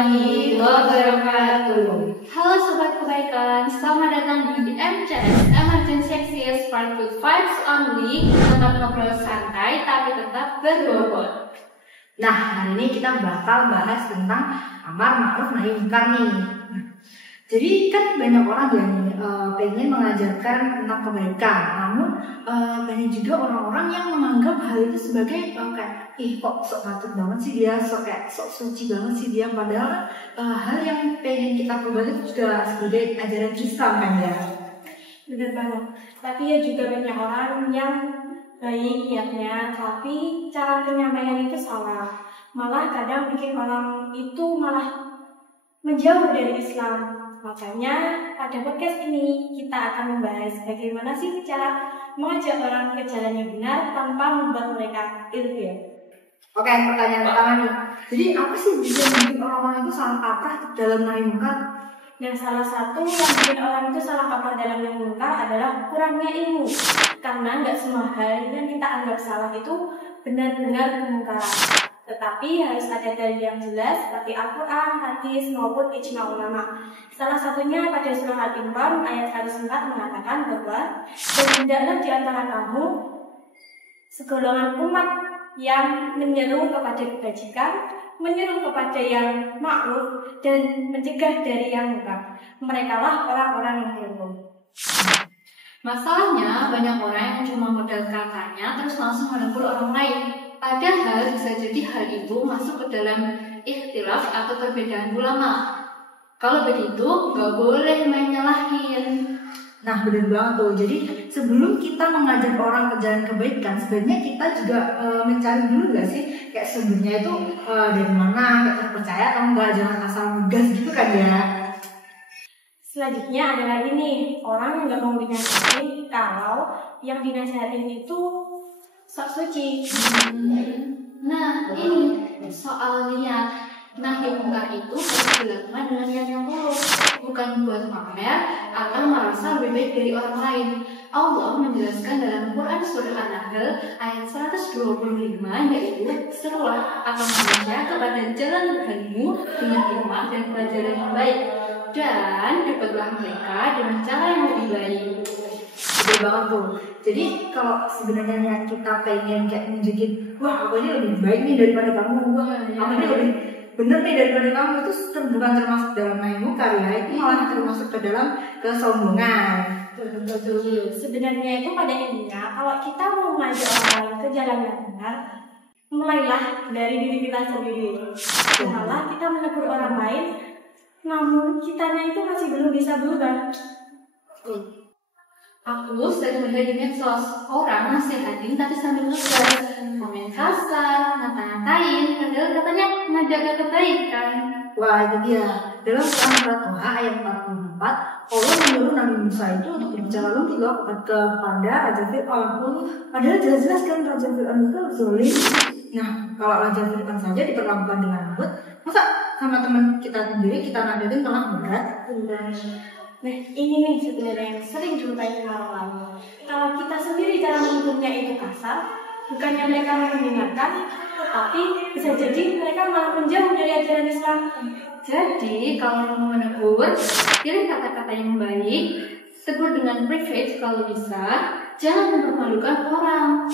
warahmatullahi wabarakatuh. Halo Sobat Kebaikan, selamat datang di MCS Emergency Access Part 2 Vibes Only, tempat ngobrol santai tapi tetap berbobot. Nah, hari ini kita bakal bahas tentang amar ma'ruf nahi munkar nih. Jadi kan banyak orang yang pengen mengajarkan tentang kebaikan, namun banyak juga orang-orang yang menganggap hal itu sebagai kayak kok sok patut banget sih dia, sok suci banget sih dia, padahal hal yang pengen kita perbuat itu juga sebagai ajaran Islam kan ya. Benar banget. Tapi ya juga banyak orang yang baik niatnya, tapi cara penyampaian itu salah. Malah kadang bikin orang itu malah menjauh dari Islam. Makanya pada podcast ini kita akan membahas bagaimana sih cara mengajak orang ke jalan yang benar tanpa membuat mereka ilfil. Oke, pertanyaan pertama nih. Jadi apa sih bisa bikin orang-orang itu salah kaprah dalam nahi munkar? Dan salah satu yang bikin orang itu salah kaprah dalam nahi munkar adalah kurangnya ilmu. Karena nggak semua hal yang kita anggap salah itu benar-benar kemungkaran. Tetapi harus ada dalil yang jelas seperti Al-Quran, hadis maupun ijma ulama. Salah satunya pada surah Al-Imran ayat 104 mengatakan bahwa dan hendaklah di antara kamu segolongan umat yang menyeru kepada kebajikan, menyeru kepada yang ma'ruf dan mencegah dari yang munkar. Merekalah orang-orang yang berilmu. Masalahnya banyak orang yang cuma modal katanya terus langsung menegur orang lain. Padahal bisa jadi hal itu masuk ke dalam ikhtilaf atau perbedaan ulama. Kalau begitu, nggak boleh main nyalahin. Nah, benar banget tuh. Jadi sebelum kita mengajak orang ke jalan kebaikan, sebenarnya kita juga mencari dulu nggak sih, kayak sebenarnya itu dari mana, kayak terpercaya atau enggak, jangan asal ngegas gitu kan ya. Selanjutnya ada lagi nih, orang yang nggak mau dinasihatin kalau yang dinasihatin itu sok suci. Nah, ini soal niat. Nahi munkar itu harus dilakukan dengan niat yang tulus, bukan buat pamer atau merasa lebih baik dari orang lain. Allah menjelaskan dalam Quran surah An-Nahl ayat 125, yaitu serulah akan manusia kepada jalan Tuhanmu dengan hikmah dan pelajaran yang baik, dan dapatlah mereka dengan cara yang lebih baik. Betul banget tuh. Jadi kalau sebenarnya niat kita pengen kayak nunjukin, wah aku ini lebih baik nih daripada kamu, wah kamu ini lebih bener nih daripada kamu, itu bukan termasuk dalam nahi munkar ya, itu malah termasuk ke dalam kesombongan. Betul. Sebenarnya itu pada intinya kalau kita mau mengajak orang lain ke jalan yang benar, mulailah dari diri kita sendiri. Malah kita menegur orang lain, namun kitanya itu masih belum bisa berubah. Aku sering melihat di medsos orang nasihatin tapi sambil ngegas, komen kasar, ngata-ngatain, padahal katanya menjaga kebaikan. Wah itu dia. Dalam Quran surat Toha ayat 44, Allah menyuruh Nabi Musa itu untuk berbicara lembut loh kepada Raja Fir'aun. Padahal jelas-jelas kan Raja Fir'aun itu zalim. Nah kalau Raja Fir'aun saja diperlakukan dengan lembut, masa sama teman kita sendiri kita nasihatin malah berat? Nah, ini nih sebenarnya yang sering dijumpai orang lain. Kalau kita sendiri cara menegurnya itu kasar, bukannya mereka mendengarkan, tetapi bisa jadi mereka malah menjauh dari ajaran Islam. Jadi kalau mau menegur, pilih kata-kata yang baik, tegur dengan private kalau bisa, jangan mempermalukan orang.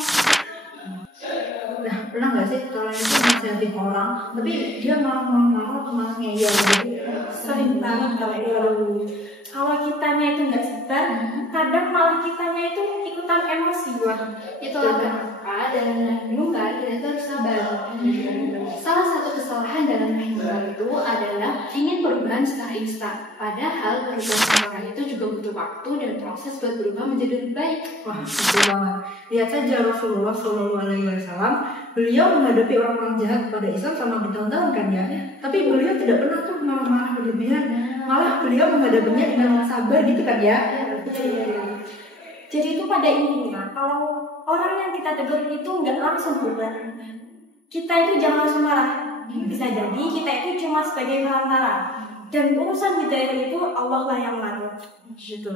Nah, pernah nggak sih kalau itu nasihatin orang, tapi dia malah ngeyel gitu? Sering banget kalau itu. Kalau kitanya itu nggak sabar, kadang malah kitanya itu ikutan emosi. Itulah kenapa dalam nahi munkar kita itu harus sabar. Salah satu kesalahan dalam nahi munkar itu adalah ingin perubahan secara instan. Padahal perubahan orang itu juga butuh waktu dan proses buat berubah menjadi lebih baik. Wah, betul banget. Lihat saja Rasulullah SAW, beliau menghadapi orang-orang jahat kepada Islam selama bertahun-tahun kan ya. Tapi beliau tidak pernah tuh marah-marah berlebihan. Malah beliau menghadapinya dengan sabar gitu kan ya. Jadi itu pada intinya, kalau orang yang kita tegur itu nggak langsung berubah, kita itu jangan langsung marah. Bisa jadi kita itu cuma sebagai perantara. Dan urusan hidayah itu Allah lah yang ngatur. Gitu.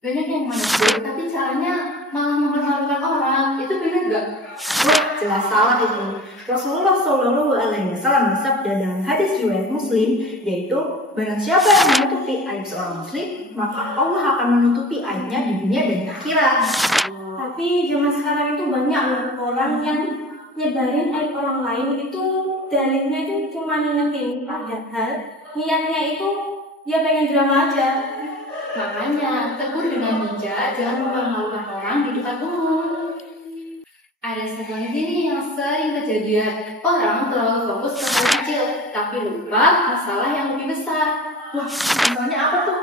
Banyak yang menegur, tapi caranya malah mempermalukan orang. Itu benar nggak? Oh, jelas salah itu. Rasulullah Shallallahu Alaihi Wasallam bersabda dalam hadis riwayat Muslim, yaitu barang siapa yang menutupi aib seorang Muslim, maka Allah akan menutupi aibnya di dunia dan akhirat. Tapi zaman sekarang itu banyak loh orang yang nyebarin aib orang lain itu dalilnya itu cuma ngingetin, padahal niatnya itu ya pengen drama aja. Makanya tegur dengan bijak, jangan mempermalukan orang di depan umum. Ada sebuah ini yang sering kejadian, orang terlalu fokus ke hal kecil, tapi lupa masalah yang lebih besar. Wah, misalnya apa tuh?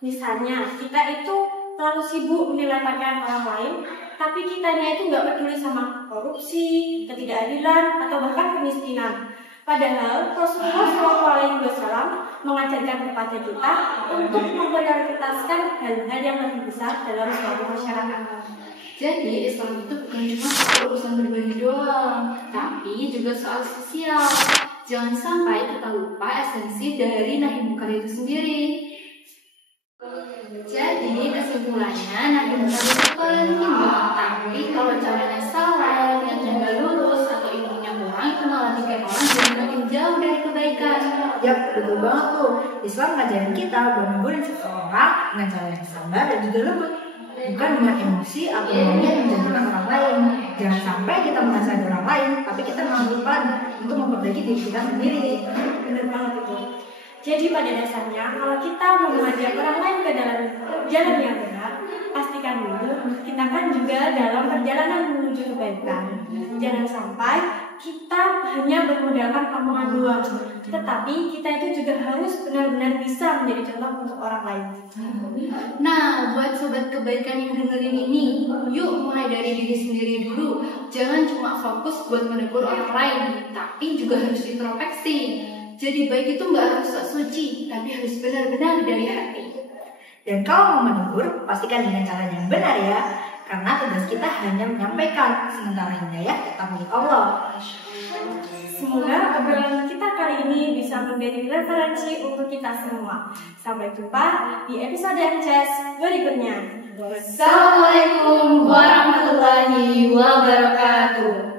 Misalnya kita itu terlalu sibuk menilai pakaian orang lain, tapi kitanya itu nggak peduli sama korupsi, ketidakadilan, atau bahkan kemiskinan. Padahal Rasulullah SAW mengajarkan kepada kita untuk memprioritaskan hal-hal yang lebih besar dalam suatu masyarakat. Jadi Islam itu bukan cuma soal urusan pribadi doang, tapi juga soal sosial. Jangan sampai kita lupa esensi dari nahi munkar itu sendiri. Jadi kesimpulannya nahi munkar itu penting banget, tapi kalau caranya salah, niatnya nggak lurus atau ilmunya kurang, itu malah bikin orang jadi makin jauh dari kebaikan. Yap, betul banget tuh. Islam ngajarin kita bahwa menegur seseorang dengan cara yang sabar dan juga lembut, bukan dengan emosi atau maunya menjatuhkan orang lain. Jangan sampai kita menasihati orang lain, tapi kita malah lupa untuk memperbaiki diri kita sendiri. Benar banget itu. Jadi pada dasarnya kalau kita mau mengajak orang lain ke dalam jalan yang benar, pastikan dulu kita kan juga dalam perjalanan menuju kebaikan. Jangan sampai kita hanya bermodalkan omongan doang, tetapi kita itu juga harus benar-benar bisa menjadi contoh untuk orang lain. Nah, buat sobat kebaikan yang dengerin ini, yuk mulai dari diri sendiri dulu. Jangan cuma fokus buat menegur orang lain, tapi juga harus introspeksi. Jadi baik itu nggak harus sok suci, tapi harus benar-benar dari hati. Dan kalau mau menegur, pastikan dengan cara yang benar ya. Karena tugas kita hanya menyampaikan, sementara hidayah tetap milik Allah. Semoga obrolan kita kali ini bisa menjadi referensi untuk kita semua. Sampai jumpa di episode MCS berikutnya. Wassalamualaikum warahmatullahi wabarakatuh.